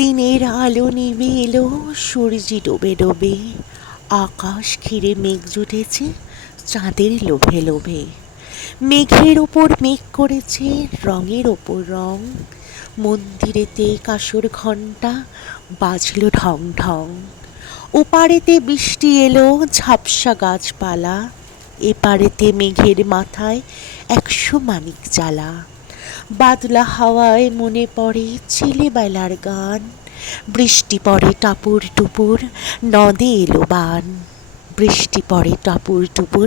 দিনের আলো নেমে এলো, সূর্য ডোবে ডোবে, আকাশ ঘিরে মেঘ জুটেছে চাঁদের লোভে লোভে। মেঘের ওপর মেঘ করেছে রঙের ওপর রং, মন্দিরেতে কাসর ঘণ্টা বাজল ঢং ঢং। ওপারেতে বৃষ্টি এলো ঝাপসা গাছপালা, এপারেতে মেঘের মাথায় 100 মানিক জ্বালা। বাদলা হাওয়ায় মনে পড়ে ছেলেবেলার গান, বৃষ্টি পড়ে টাপুর টুপুর, নদে এলো বান। বৃষ্টি পড়ে টাপুর টুপুর,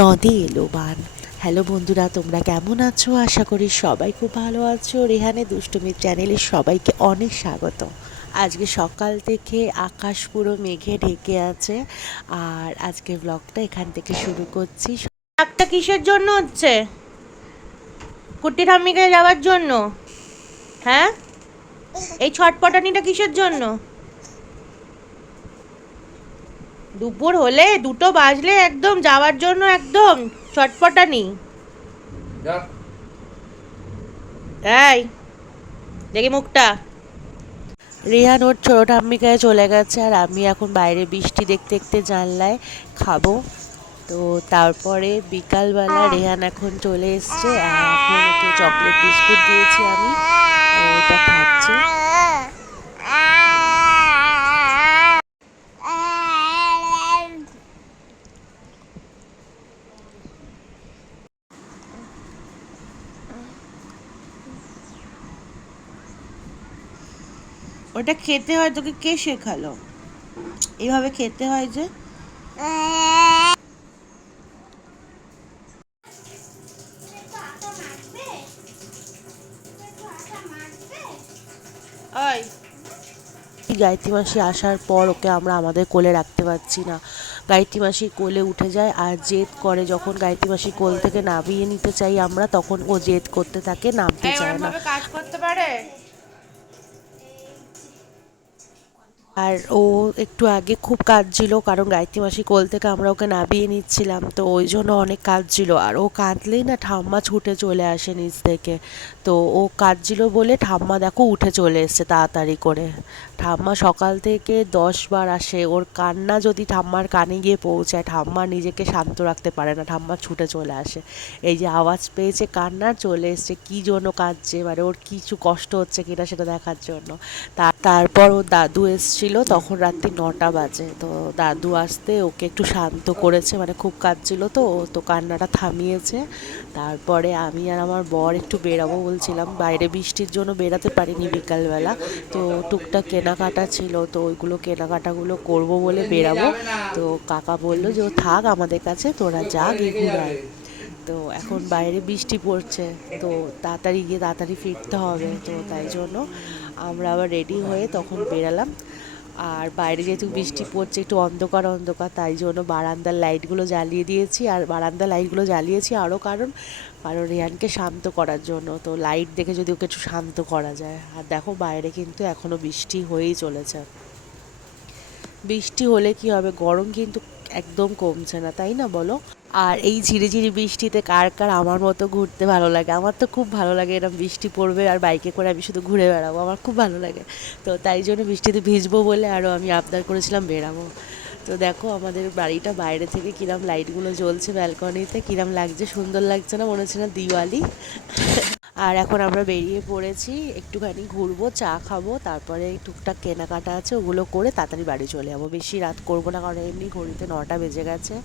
নদে এলো বান। হ্যালো বন্ধুরা, তোমরা কেমন আছো? আশা করি সবাই খুব ভালো আছো। রেহানে দুষ্টুমির চ্যানেলে সবাইকে অনেক স্বাগত। আজকে সকাল থেকে আকাশ পুরো মেঘে ঢেকে আছে, আর আজকে ব্লগটা এখান থেকে শুরু করছি। একটা কিসের জন্য হচ্ছে? কুট্টি ঠাম্মিকে যাওয়ার জন্য? হ্যাঁ, এই ছটপটানিটা কিসের জন্য? দুপুর হলে 2টো বাজলে একদম যাওয়ার জন্য একদম ছটপটানি। এই দেখি মুখটা। রেহান ওর ছোট ঠাম্মিকায় চলে গেছে, আর আমি এখন বাইরে বৃষ্টি দেখতে দেখতে জানলায় খাবো। তো তারপরে বিকালবেলা রেহান এখন চলে এসছে, আর এখন ওকে চকলেট বিস্কুট দিয়েছি আমি, ওটা খাচ্ছে। ওটা খেতে হয়, তোকে কে শেখালো এইভাবে খেতে হয় যে? গায়ত্রী মাসি আসার পর ওকে আমরা আমাদের কোলে রাখতে পারছি না। গায়ত্রী মাসি কোলে উঠে যায় আর জেদ করে, যখন গায়ত্রী মাসি কোল থেকে নামিয়ে নিতে চাই আমরা, তখন ও জেদ করতে থাকে, নামতে চায় না। কাজ করতে পারে। আর ও একটু আগে খুব কাঁদছিল, কারণ গায়ত্রী মাসি কোল থেকে আমরা ওকে নামিয়ে নিচ্ছিলাম, তো ওই জন্য অনেক কাঁদছিল। আর ও কাঁদলেই না ঠাম্মা ছুটে চলে আসে নিচ থেকে। তো ও কাঁদছিল বলে ঠাম্মা দেখো উঠে চলে এসছে তাড়াতাড়ি করে। ঠাম্মা সকাল থেকে 10 বার আসে, ওর কান্না যদি ঠাম্মার কানে গিয়ে পৌঁছায়, ঠাম্মা নিজেকে শান্ত রাখতে পারে না, ঠাম্মা ছুটে চলে আসে। এই যে আওয়াজ পেয়েছে কান্নার, চলে এসছে। কী জন্য কাঁদছে, মানে ওর কিছু কষ্ট হচ্ছে কিনা সেটা দেখার জন্য। তারপর ওর দাদু এসেছিল, তখন রাত্রি 9টা বাজে। তো দাদু আসতে ওকে একটু শান্ত করেছে, মানে খুব কাঁদছিল তো, ও তো কান্নাটা থামিয়েছে। তারপরে আমি আর আমার বর একটু বেরাবো বলছিলাম, বাইরে বৃষ্টির জন্য বেরাতে পারিনি বিকালবেলা। তো টুকটাক কেনাকাটা ছিল, তো ওইগুলো কেনাকাটাগুলো করবো বলে বেরাবো। তো কাকা বললো যে ও থাক আমাদের কাছে, তোরা যা গিয়ে ঘুরে আয়। তো এখন বাইরে বৃষ্টি পড়ছে, তো তাড়াতাড়ি গিয়ে তাড়াতাড়ি ফিরতে হবে, তো তাই জন্য আমরা আবার রেডি হয়ে তখন বেরালাম। আর বাইরে যেহেতু বৃষ্টি পড়ছে, একটু অন্ধকার অন্ধকার, তাই জন্য বারান্দার লাইটগুলো জ্বালিয়ে দিয়েছি। আর বারান্দার লাইটগুলো জ্বালিয়েছি আরও কারণ রেহানকে শান্ত করার জন্য, তো লাইট দেখে যদি ওকে একটু শান্ত করা যায়। আর দেখো বাইরে কিন্তু এখনও বৃষ্টি হয়েই চলেছে। বৃষ্টি হলে কি হবে, গরম কিন্তু একদম কমছে না, তাই না বলো? আর এই ঝিরিঝিরি বৃষ্টিতে কার কার আমার মতো ঘুরতে ভালো লাগে? আমার তো খুব ভালো লাগে, এরকম বৃষ্টি পড়বে আর বাইকে করে আমি শুধু ঘুরে বেড়াবো, আমার খুব ভালো লাগে। তো তাই জন্য বৃষ্টিতে ভিজবো বলে আরও আমি আবদার করেছিলাম বেরাবো। তো দেখো আমাদের বাড়িটা বাইরে থেকে কিরম লাইটগুলো জ্বলছে ব্যালকনিতে, কিরম লাগছে, সুন্দর লাগছে না? মনে হচ্ছে না দিওয়ালি? আর এখন আমরা বেরিয়ে পড়েছি, একটুখানি ঘুরবো, চা খাবো, তারপরে টুকটাক কেনাকাটা আছে ওগুলো করে তাড়াতাড়ি বাড়ি চলে যাবো। বেশি রাত করবো না, কারণ এমনি ঘড়িতে 9টা বেজে গেছে।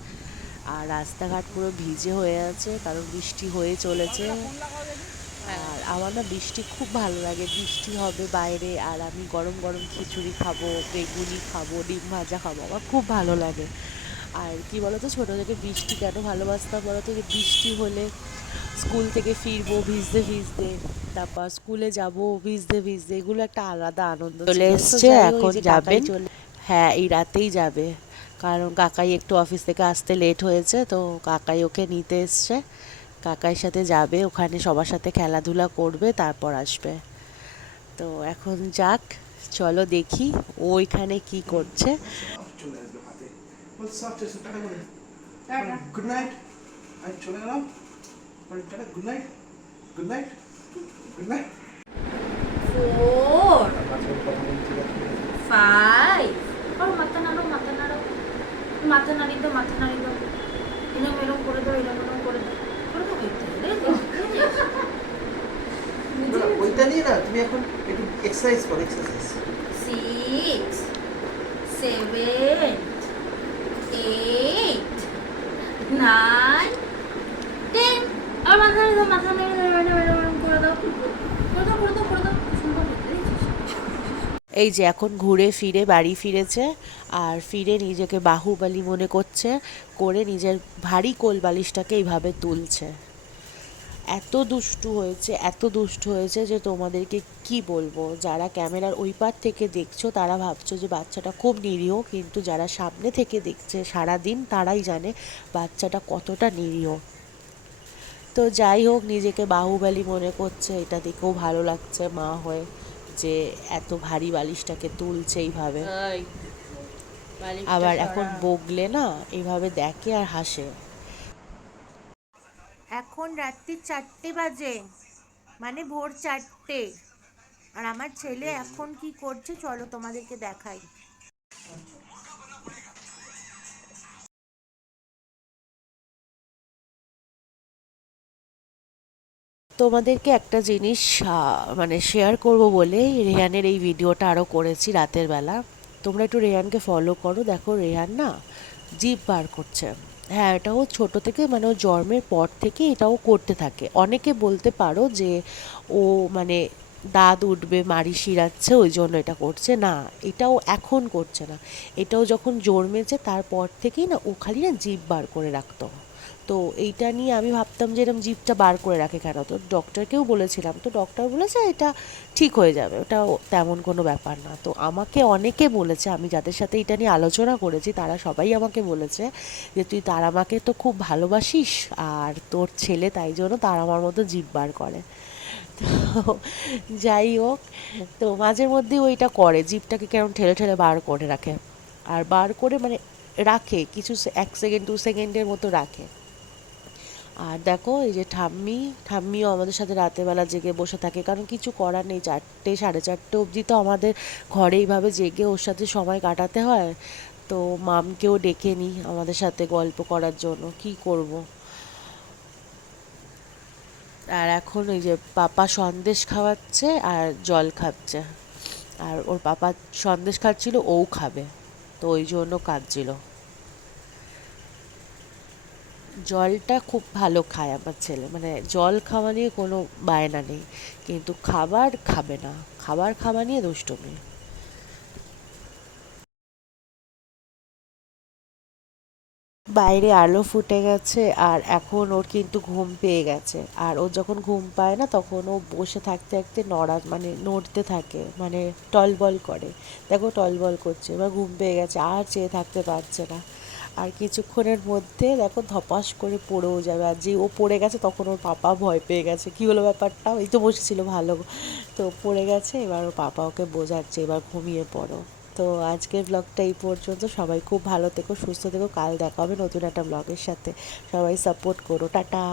আর রাস্তাঘাট পুরো ভিজে হয়ে আছে, কারণ বৃষ্টি হয়ে চলেছে। আর আমার না বৃষ্টি খুব ভালো লাগে, বৃষ্টি হবে বাইরে আর আমি গরম গরম খিচুড়ি খাবো, বেগুনি খাবো, ডিম ভাজা খাবো, আমার খুব ভালো লাগে। আর কি বলতো, ছোটো থেকে বৃষ্টি কেন ভালোবাসতাম বলতো, যে বৃষ্টি হলে স্কুল থেকে ফিরবো ভিজতে ভিজতে, তারপর স্কুলে যাব ভিজতে ভিজতে, এগুলো একটা আলাদা আনন্দ চলে এসছে। এখন যাবেন? হ্যাঁ, এই রাতেই যাবে, কারণ কাকাই একটু অফিস থেকে আসতে লেট হয়েছে, তো কাকাই ওকে নিতে এসছে। কাকাইয়ের সাথে যাবে, ওখানে সবার সাথে খেলাধুলা করবে, তারপর আসবে। তো এখন যাক, চলো দেখি ও এখানে কি করছে। গুড নাইট, আমি চলে গেলাম। Good night, good night, good night. মাথা নাড়ি দাও, মাথা নাড়ি দাও, এরম এরম করে দাও, এরম এরম করে দাও, করে দাও, ওইটা নিয়ে না তুমি এখন একটু এক্সারসাইজ করো, এক্সারসাইজ। 6 7 8 9 10। আর মাথা নাড়ি দাও, মাথা নাড়ি দাও, এরম এরম এরম করে দাও, করে দাও, করে দাও, করে দাও, সুন্দর হয়েছে, দেখেছিস? এই যে এখন ঘুরে ফিরে বাড়ি ফিরেছে, আর ফিরে নিজেকে বাহুবলী মনে করছে, করে নিজের ভারী কোল বালিশটাকে এইভাবে তুলছে। এত দুষ্টু হয়েছে, এত দুষ্টু হয়েছে যে তোমাদেরকে কি বলবো। যারা ক্যামেরার ওই পার থেকে দেখছো তারা ভাবছো যে বাচ্চাটা খুব নিরীহ, কিন্তু যারা সামনে থেকে দেখছে সারাদিন তারাই জানে বাচ্চাটা কতটা নিরীহ। তো যাই হোক, নিজেকে বাহুবলী মনে করছে, এটা দেখেও ভালো লাগছে মা হয়ে, যে এত ভারী বালিশটাকে তুলছে এইভাবে। আবার এখন বগলে না এইভাবে দেখে আর হাসে। এখন রাত্রি 4টে বাজে, মানে ভোর 4টে। আর আমার ছেলে এখন কি করছে চলো তোমাদেরকে দেখাই। তোমাদেরকে একটা জিনিস মানে শেয়ার করব বলে রেহানের এই ভিডিওটা আরও করেছি রাতের বেলা। তোমরা একটু রেহানকে ফলো করো, দেখো রেহান না জিভ বার করছে। হ্যাঁ, এটাও ছোট থেকে, মানে ও জন্মের পর থেকে এটাও করতে থাকে। অনেকে বলতে পারো যে ও মানে দাঁত উঠবে মাড়ি শিরাচ্ছে ওই জন্য এটা করছে, না, এটাও এখন করছে না। এটাও যখন জন্মেছে তারপর থেকেই না ও খালি না জিভ বার করে রাখতো। তো এইটা নিয়ে আমি ভাবতাম যে এরকম জিভটা বার করে রাখে কেন, তো ডক্টরকেও বলেছিলাম, তো ডক্টর বলেছে এটা ঠিক হয়ে যাবে, ওটাও তেমন কোনো ব্যাপার না। তো আমাকে অনেকে বলেছে, আমি যাদের সাথে এটা নিয়ে আলোচনা করেছি তারা সবাই আমাকে বলেছে যে তুই তারামাকে তো খুব ভালোবাসিস, আর তোর ছেলে তাই জন্য তারামার মতো জিভ বার করে। তো যাই হোক, তো মাঝে মধ্যে ওইটা করে, জিভটাকে কেমন ঠেলে ঠেলে বার করে রাখে। আর বার করে মানে রাখে কিছু 1 সেকেন্ড 2 সেকেন্ডের মতো রাখে। আর দেখো এই যে ঠাম্মিও আমাদের সাথে রাতের বেলা জেগে বসে থাকে, কারণ কিছু করার নেই, 4টে 4:30 অবধি তো আমাদের ঘরে এইভাবে জেগে ওর সাথে সময় কাটাতে হয়। তো মামকেও ডেকে নিই আমাদের সাথে গল্প করার জন্য, কি করব। আর এখন ওই যে পাপা সন্দেশ খাওয়াচ্ছে আর জল খাচ্ছে, আর ওর পাপা সন্দেশ খাচ্ছিল, ও খাবে, তো ওই জন্য কাঁদছিল। জলটা খুব ভালো খায় আমার ছেলে, মানে জল খাওয়া নিয়ে কোনো বায়না নেই, কিন্তু খাবার খাবে না, খাবার খাওয়া নিয়ে দুষ্টুমি। বাইরে আলো ফুটে গেছে, আর এখন ওর কিন্তু ঘুম পেয়ে গেছে। আর ও যখন ঘুম পায় না তখন ও বসে থাকতে থাকতে মানে নড়তে থাকে, মানে টলবল করে। দেখো টলবল করছে, এবার ঘুম পেয়ে গেছে, আর চেয়ে থাকতে পারছে না। আর কিছুক্ষণের মধ্যে দেখো ধপাস করে পড়েও যাবে, আর যে ও পড়ে গেছে তখন ওর পাপা ভয় পেয়ে গেছে, কী হলো ব্যাপারটা, ওই তো বসেছিল ভালো, তো পড়ে গেছে, এবার ওর পাপা ওকে বোঝাচ্ছে এবার ঘুমিয়ে পড়ো। তো আজকের ব্লগটা এই পর্যন্ত। সবাই খুব ভালো থেকো, সুস্থ থেকো, কাল দেখা হবে নতুন একটা ব্লগের সাথে। সবাই সাপোর্ট করো, টাটা।